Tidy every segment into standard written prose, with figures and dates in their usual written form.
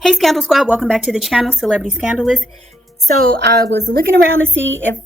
Hey, Scandal Squad, welcome back to the channel, Celebrity Scandalous. So I was looking around to see if,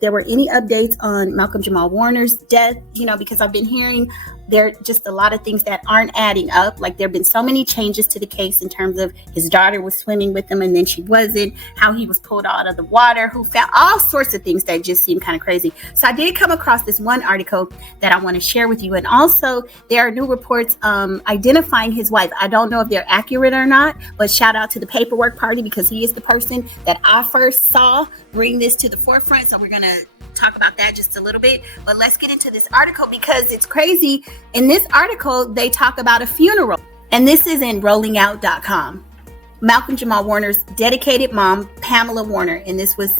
there were any updates on Malcolm-Jamal Warner's death, because I've been hearing there are just a lot of things that aren't adding up. Like there have been so many changes to the case in terms of his daughter was swimming with him and then she wasn't, how he was pulled out of the water, who found all sorts of things that just seem kind of crazy. So I did come across this one article that I want to share with you. And also there are new reports identifying his wife. I don't know if they're accurate or not, but shout out to the Paperwork Party because he is the person that I first saw bring this to the forefront. So we're going to talk about that just a little bit, but let's get into this article because it's crazy. In this article, they talk about a funeral, and this is in rollingout.com. Malcolm-Jamal Warner's dedicated mom, Pamela Warner, and this was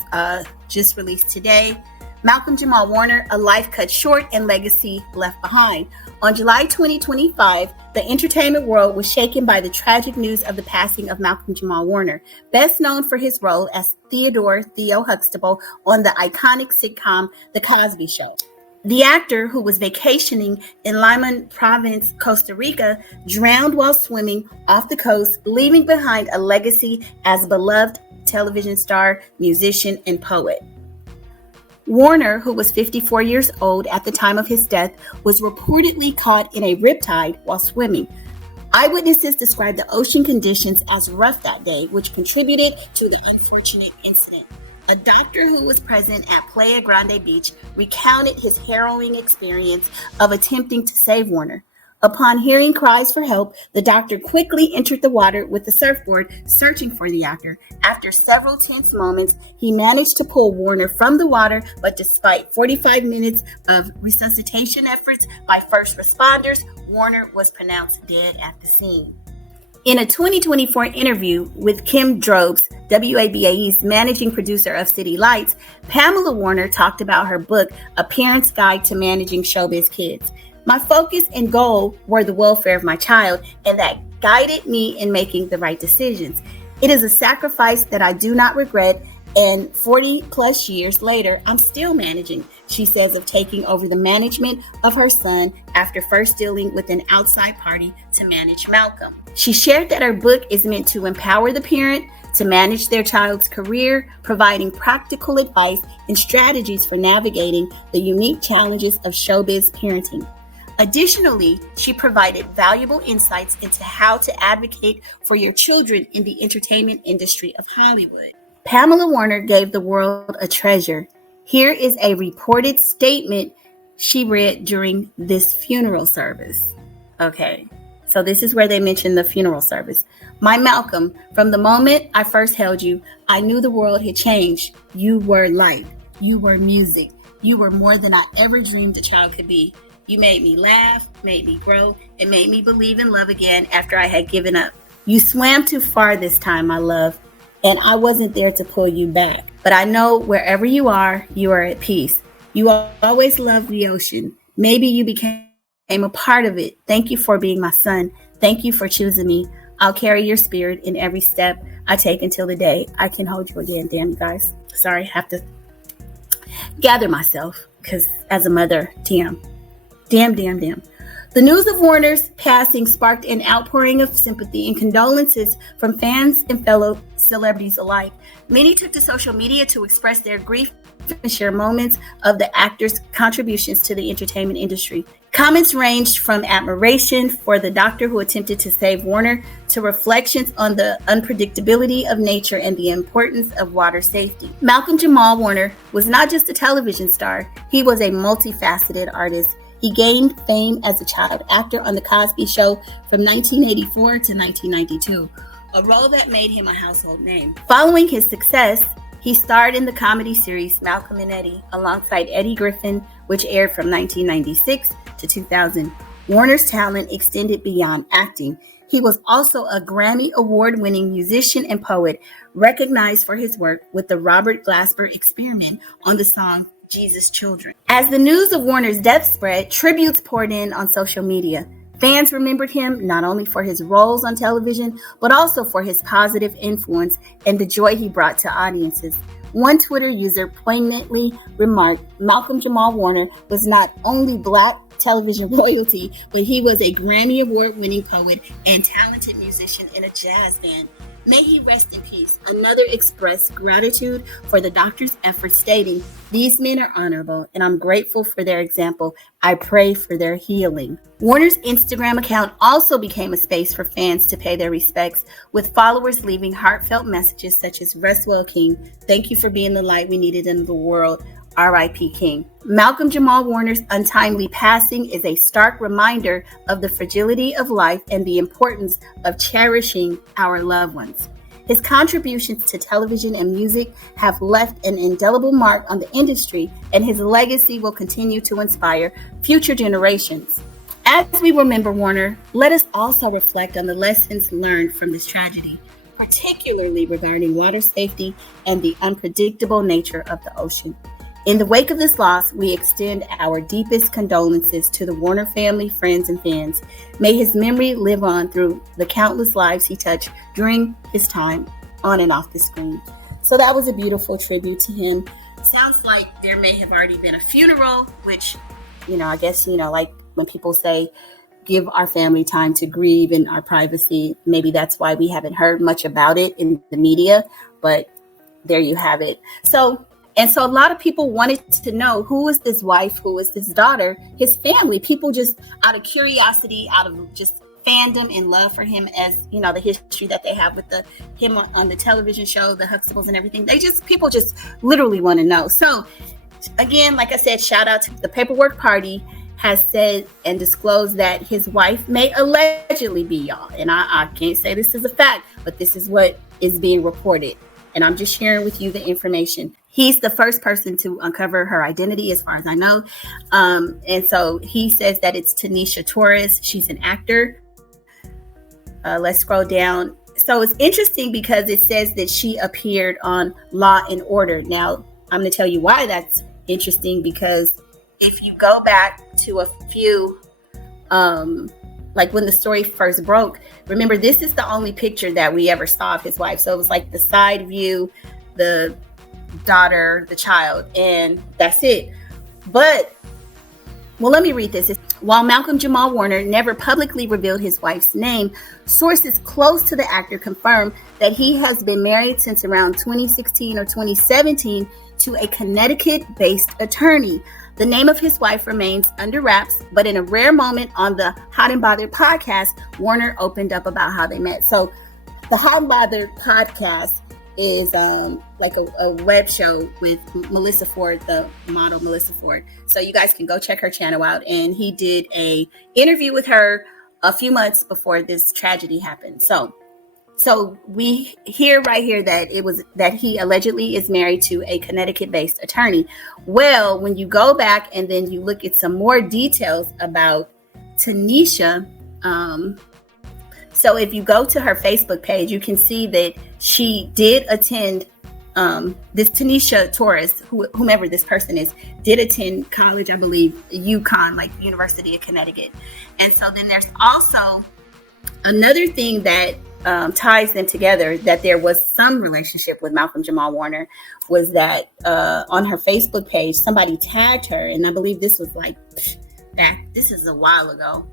just released today. Malcolm-Jamal Warner, a life cut short and legacy left behind. On July 2025, the entertainment world was shaken by the tragic news of the passing of Malcolm-Jamal Warner, best known for his role as Theo Huxtable on the iconic sitcom The Cosby Show. The actor, who was vacationing in Limon Province, Costa Rica, drowned while swimming off the coast, leaving behind a legacy as a beloved television star, musician, and poet. Warner, who was 54 years old at the time of his death, was reportedly caught in a riptide while swimming. Eyewitnesses described the ocean conditions as rough that day, which contributed to the unfortunate incident. A doctor who was present at Playa Grande Beach recounted his harrowing experience of attempting to save Warner. Upon hearing cries for help, the doctor quickly entered the water with the surfboard, searching for the actor. After several tense moments, he managed to pull Warner from the water, but despite 45 minutes of resuscitation efforts by first responders, Warner was pronounced dead at the scene. In a 2024 interview with Kim Drobes, WABAE's managing producer of City Lights, Pamela Warner talked about her book, A Parent's Guide to Managing Showbiz Kids. My focus and goal were the welfare of my child, and that guided me in making the right decisions. It is a sacrifice that I do not regret, and 40 plus years later, I'm still managing, she says of taking over the management of her son after first dealing with an outside party to manage Malcolm. She shared that her book is meant to empower the parent to manage their child's career, providing practical advice and strategies for navigating the unique challenges of showbiz parenting. Additionally, she provided valuable insights into how to advocate for your children in the entertainment industry of Hollywood. Pamela Warner gave the world a treasure. Here is a reported statement she read during this funeral service. Okay, so this is where they mention the funeral service. My Malcolm, from the moment I first held you, I knew the world had changed. You were life. You were music. You were more than I ever dreamed a child could be. You made me laugh, made me grow, and made me believe in love again after I had given up. You swam too far this time, my love, and I wasn't there to pull you back. But I know wherever you are at peace. You always loved the ocean. Maybe you became a part of it. Thank you for being my son. Thank you for choosing me. I'll carry your spirit in every step I take until the day I can hold you again. Damn, you guys. Sorry, I have to gather myself because as a mother, damn. The news of Warner's passing sparked an outpouring of sympathy and condolences from fans and fellow celebrities alike. Many took to social media to express their grief and share moments of the actor's contributions to the entertainment industry. Comments ranged from admiration for the doctor who attempted to save Warner to reflections on the unpredictability of nature and the importance of water safety. Malcolm-Jamal Warner was not just a television star, he was a multifaceted artist. He gained fame as a child actor on The Cosby Show from 1984 to 1992, a role that made him a household name. Following his success, he starred in the comedy series Malcolm and Eddie alongside Eddie Griffin, which aired from 1996 to 2000. Warner's talent extended beyond acting. He was also a Grammy Award-winning musician and poet, recognized for his work with the Robert Glasper Experiment on the song Jesus Children. As the news of Warner's death spread, tributes poured in on social media. Fans remembered him not only for his roles on television, but also for his positive influence and the joy he brought to audiences. One Twitter user poignantly remarked, Malcolm-Jamal Warner was not only Black television royalty, but he was a Grammy Award-winning poet and talented musician in a jazz band. May he rest in peace. Another expressed gratitude for the doctor's efforts, stating, "These men are honorable, and I'm grateful for their example. I pray for their healing." Warner's Instagram account also became a space for fans to pay their respects, with followers leaving heartfelt messages such as, "Rest well, King. Thank you for being the light we needed in the world. R.I.P. King." Malcolm-Jamal Warner's untimely passing is a stark reminder of the fragility of life and the importance of cherishing our loved ones. His contributions to television and music have left an indelible mark on the industry, and his legacy will continue to inspire future generations. As we remember Warner, let us also reflect on the lessons learned from this tragedy, particularly regarding water safety and the unpredictable nature of the ocean. In the wake of this loss, we extend our deepest condolences to the Warner family, friends, and fans. May his memory live on through the countless lives he touched during his time on and off the screen. So that was a beautiful tribute to him. Sounds like there may have already been a funeral, which, I guess, like when people say, give our family time to grieve in our privacy, maybe that's why we haven't heard much about it in the media, but there you have it. So a lot of people wanted to know, who is this wife? Who is this daughter? His family. People just out of curiosity, out of just fandom and love for him, as the history that they have with him on the television show, the Huxtables and everything. People just literally want to know. So again, like I said, shout out to the Paperwork Party has said and disclosed that his wife may allegedly be, y'all. And I can't say this is a fact, but this is what is being reported. And I'm just sharing with you the information. He's the first person to uncover her identity, as far as I know. And so he says that it's Tanisha Torres. She's an actor. Let's scroll down. So it's interesting because it says that she appeared on Law and Order. Now, I'm going to tell you why that's interesting, because if you go back to a few, like when the story first broke, remember, this is the only picture that we ever saw of his wife. So it was like the side view, the daughter, the child, and that's it. But, well, let me read this. While Malcolm-Jamal Warner never publicly revealed his wife's name, sources close to the actor confirmed that he has been married since around 2016 or 2017 to a Connecticut-based attorney. The name of his wife remains under wraps, but in a rare moment on the Hot and Bothered podcast, Warner opened up about how they met. So the Hot and Bothered podcast is like a web show with Melissa Ford, the model Melissa Ford. So you guys can go check her channel out. And he did a interview with her a few months before this tragedy happened. So we hear right here that he allegedly is married to a Connecticut-based attorney. Well, when you go back and then you look at some more details about Tanisha, so if you go to her Facebook page, you can see that she did attend, this Tanisha Torres, whomever this person is, did attend college, I believe, UConn, like University of Connecticut. And so then there's also another thing that ties them together, that there was some relationship with Malcolm-Jamal Warner, was that on her Facebook page, somebody tagged her, and I believe this was like this is a while ago.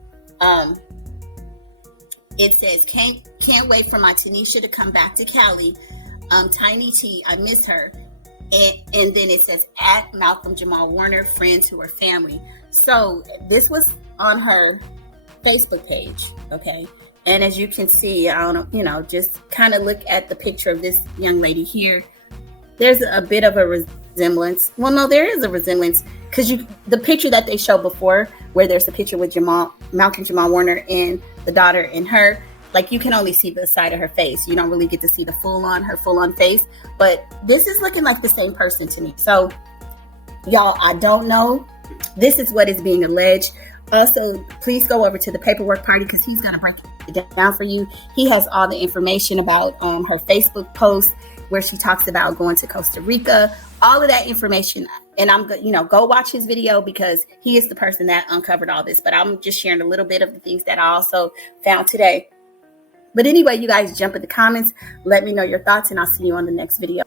It says, can't wait for my Tanisha to come back to Cali. Tiny T, I miss her. And then it says, at Malcolm-Jamal Warner, friends who are family. So this was on her Facebook page, okay? And as you can see, just kind of look at the picture of this young lady here. There's a bit of a resemblance. Well, no, there is a resemblance, because the picture that they showed before, where there's a picture with Malcolm-Jamal Warner and the daughter and her, like you can only see the side of her face. You don't really get to see her full-on face. But this is looking like the same person to me. So, y'all, I don't know. This is what is being alleged. Also, please go over to the Paperwork Party, because he's going to break it down for you. He has all the information about her Facebook post where she talks about going to Costa Rica, all of that information. And I'm go watch his video, because he is the person that uncovered all this. But I'm just sharing a little bit of the things that I also found today. But anyway, you guys jump in the comments. Let me know your thoughts, and I'll see you on the next video.